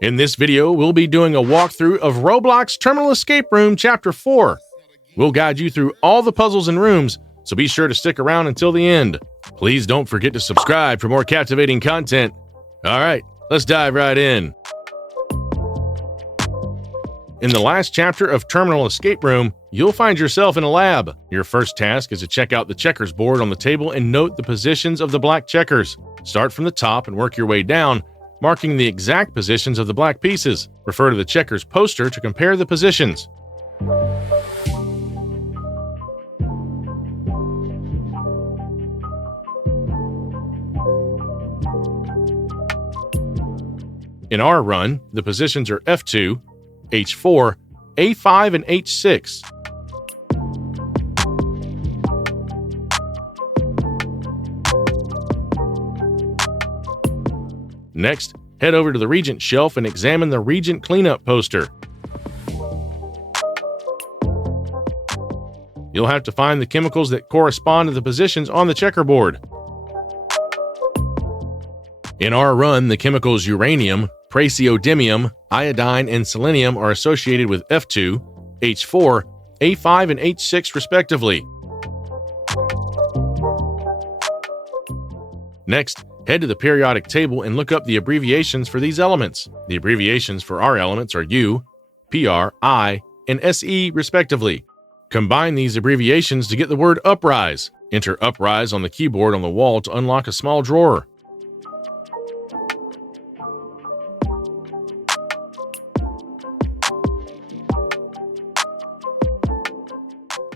In this video, we'll be doing a walkthrough of Roblox Terminal Escape Room Chapter 4. We'll guide you through all the puzzles and rooms, so be sure to stick around until the end. Please don't forget to subscribe for more captivating content. Alright, let's dive right in. In the last chapter of Terminal Escape Room, you'll find yourself in a lab. Your first task is to check out the checkers board on the table and note the positions of the black checkers. Start from the top and work your way down, marking the exact positions of the black pieces. Refer to the checkers poster to compare the positions. In our run, the positions are F2, H4, A5, and H6. Next, head over to the Regent shelf and examine the Regent cleanup poster. You'll have to find the chemicals that correspond to the positions on the checkerboard. In our run, the chemicals uranium, praseodymium, iodine, and selenium are associated with F2, H4, A5, and H6 respectively. Next, head to the periodic table and look up the abbreviations for these elements. The abbreviations for our elements are U, PR, I, and SE respectively. Combine these abbreviations to get the word uprise. Enter uprise on the keyboard on the wall to unlock a small drawer.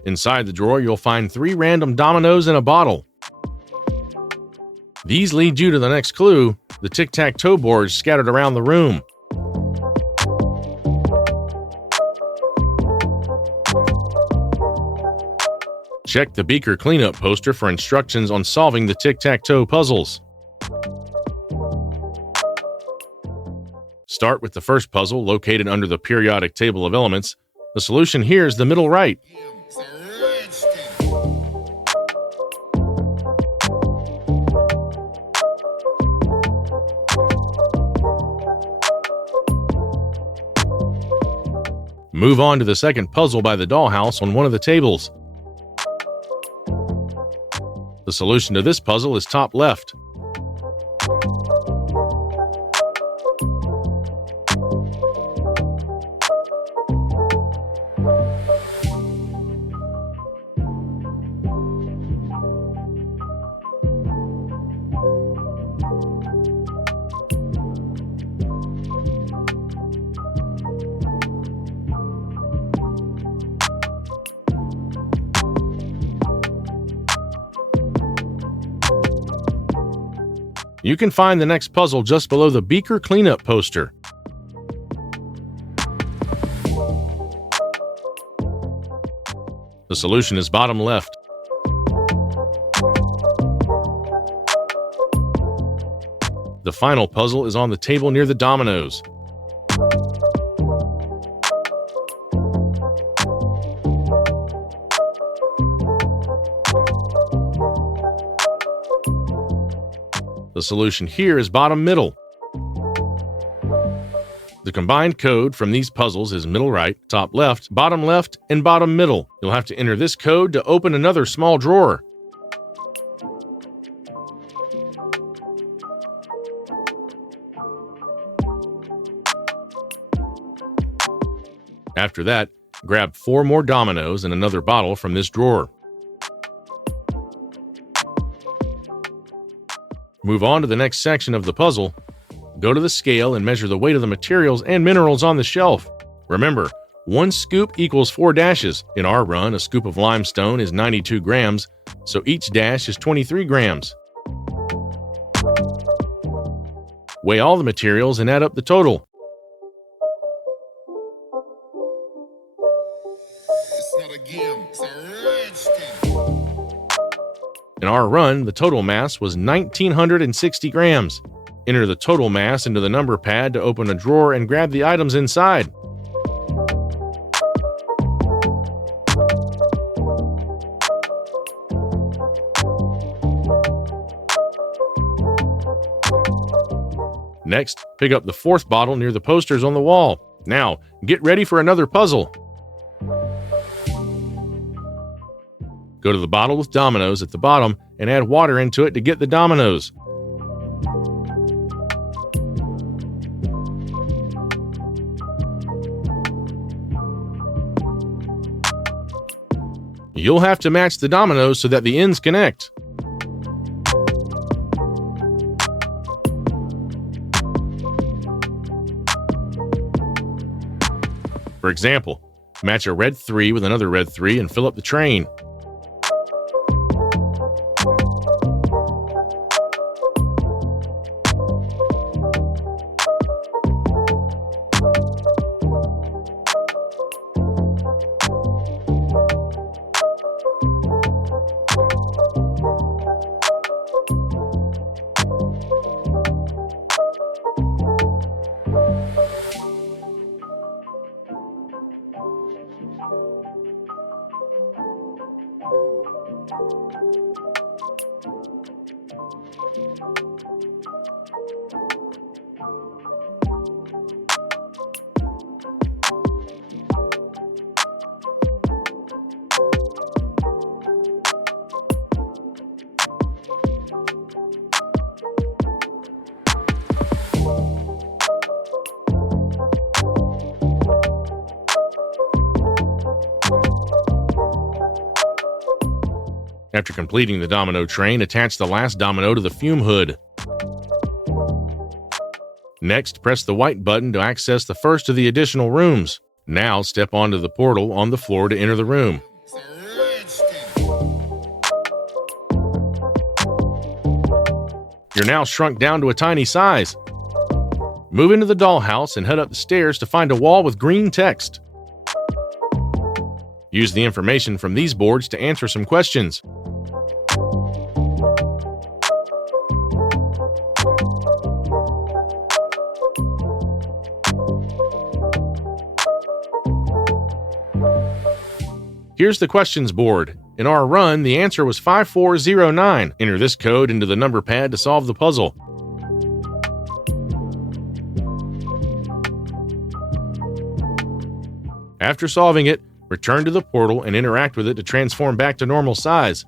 Inside the drawer, you'll find 3 random dominoes and a bottle. These lead you to the next clue, the tic-tac-toe boards scattered around the room. Check the beaker cleanup poster for instructions on solving the tic-tac-toe puzzles. Start with the first puzzle located under the periodic table of elements. The solution here is the middle right. Move on to the second puzzle by the dollhouse on one of the tables. The solution to this puzzle is top left. You can find the next puzzle just below the beaker cleanup poster. The solution is bottom left. The final puzzle is on the table near the dominoes. The solution here is bottom middle. The combined code from these puzzles is middle right, top left, and bottom middle. You'll have to enter this code to open another small drawer. After that, grab 4 more dominoes and another bottle from this drawer. Move on to the next section of the puzzle. Go to the scale and measure the weight of the materials and minerals on the shelf. Remember, 1 scoop equals 4 dashes. In our run, a scoop of limestone is 92 grams, so each dash is 23 grams. Weigh all the materials and add up the total. In our run, the total mass was 1,960 grams. Enter the total mass into the number pad to open a drawer and grab the items inside. Next, pick up the fourth bottle near the posters on the wall. Now, get ready for another puzzle. Go to the bottle with dominoes at the bottom and add water into it to get the dominoes. You'll have to match the dominoes so that the ends connect. For example, match a red 3 with another red 3 and fill up the train. After completing the domino train, attach the last domino to the fume hood. Next, press the white button to access the first of the additional rooms. Now, step onto the portal on the floor to enter the room. You're now shrunk down to a tiny size. Move into the dollhouse and head up the stairs to find a wall with green text. Use the information from these boards to answer some questions. Here's the questions board. In our run, the answer was 5409. Enter this code into the number pad to solve the puzzle. After solving it, return to the portal and interact with it to transform back to normal size.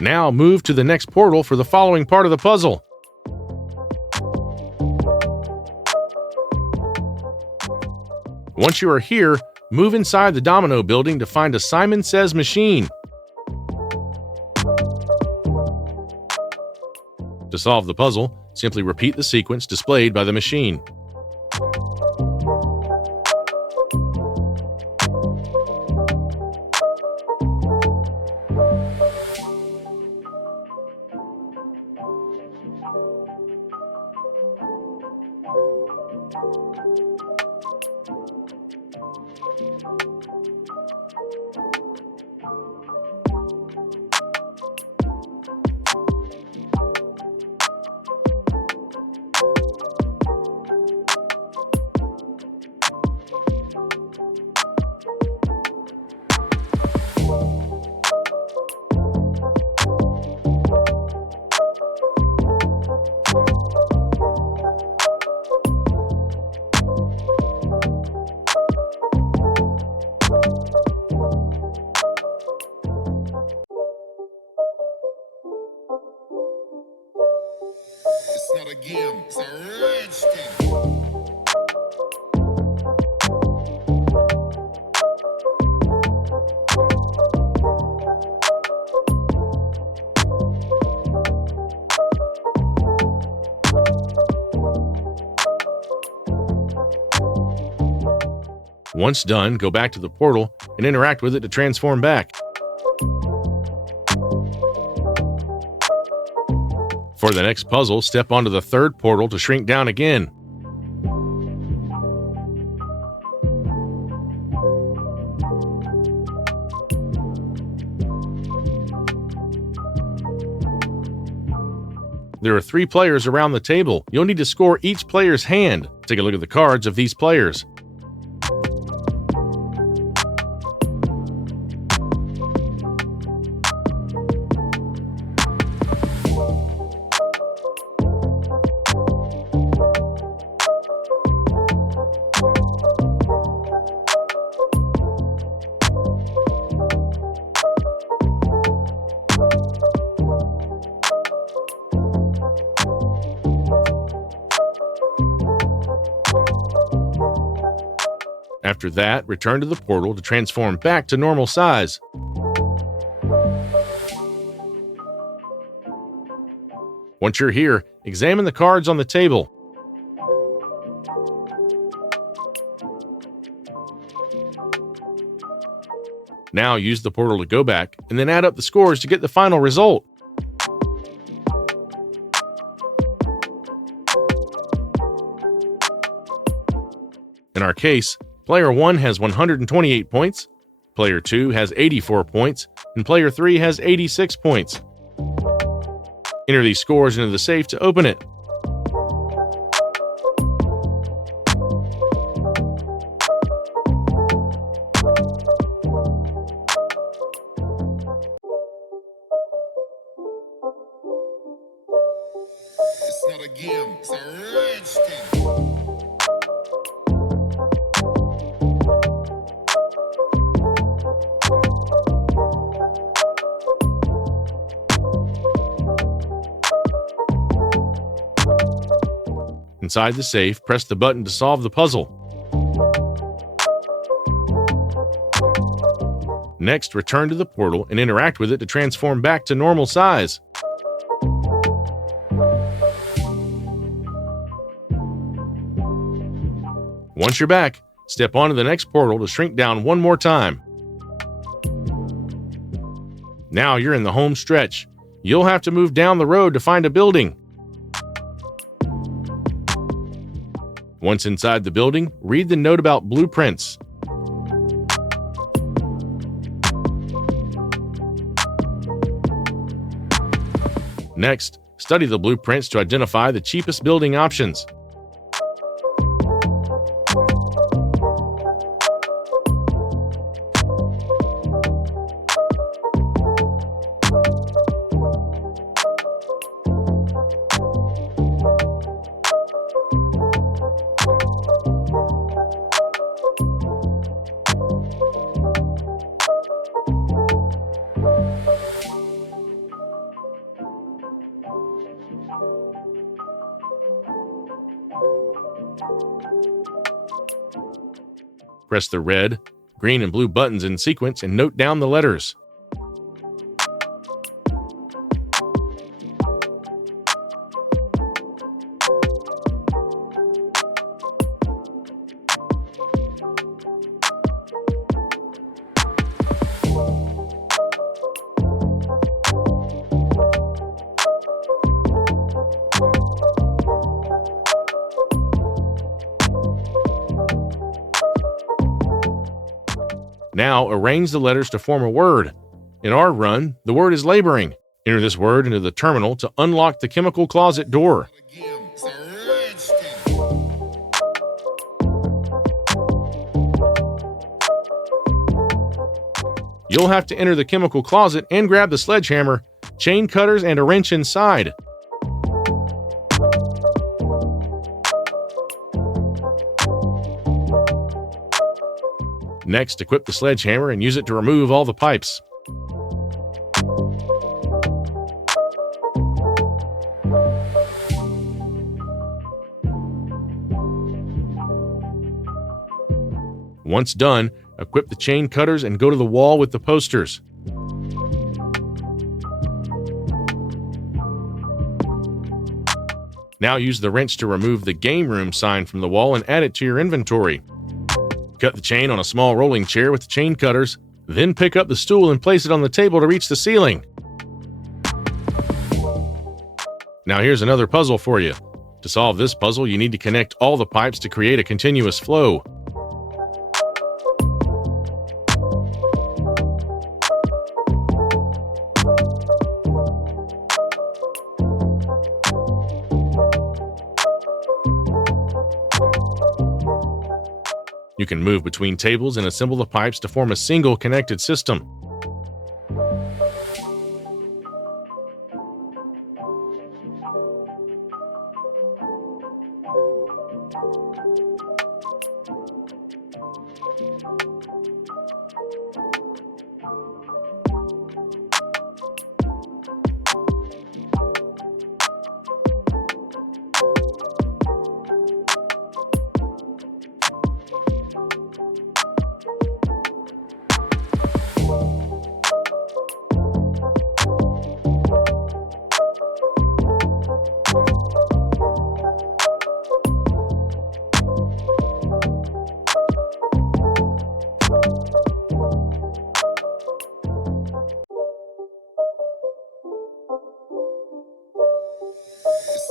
Now move to the next portal for the following part of the puzzle. Once you are here, move inside the domino building to find a Simon Says machine. To solve the puzzle, simply repeat the sequence displayed by the machine. It's not a game, it's a rich thing. Once done, go back to the portal and interact with it to transform back. For the next puzzle, step onto the third portal to shrink down again. There are 3 players around the table. You'll need to score each player's hand. Take a look at the cards of these players. After that, return to the portal to transform back to normal size. Once you're here, examine the cards on the table. Now use the portal to go back, and then add up the scores to get the final result. In our case, player 1 has 128 points, player 2 has 84 points, and player 3 has 86 points. Enter these scores into the safe to open it. It's not a game, it's a rich thing. Inside the safe, press the button to solve the puzzle. Next, return to the portal and interact with it to transform back to normal size. Once you're back, step onto the next portal to shrink down one more time. Now you're in the home stretch. You'll have to move down the road to find a building. Once inside the building, read the note about blueprints. Next, study the blueprints to identify the cheapest building options. Press the red, green, and blue buttons in sequence and note down the letters. Now arrange the letters to form a word. In our run, the word is laboring. Enter this word into the terminal to unlock the chemical closet door. It's a rich thing. You'll have to enter the chemical closet and grab the sledgehammer, chain cutters, and a wrench inside. Next, equip the sledgehammer and use it to remove all the pipes. Once done, equip the chain cutters and go to the wall with the posters. Now use the wrench to remove the game room sign from the wall and add it to your inventory. Cut the chain on a small rolling chair with the chain cutters, then pick up the stool and place it on the table to reach the ceiling. Now here's another puzzle for you. To solve this puzzle, you need to connect all the pipes to create a continuous flow. You can move between tables and assemble the pipes to form a single connected system.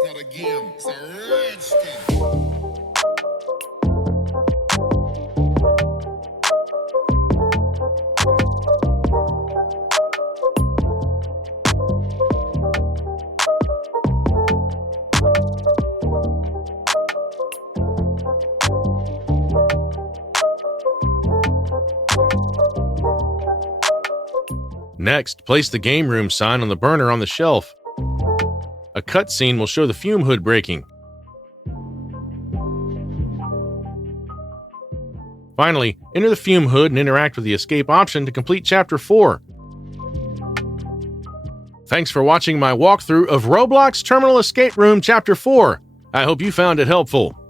It's not a game, it's a rich thing. Next, place the game room sign on the burner on the shelf. A cutscene will show the fume hood breaking. Finally, enter the fume hood and interact with the escape option to complete Chapter 4. Thanks for watching my walkthrough of Roblox Terminal Escape Room Chapter 4. I hope you found it helpful.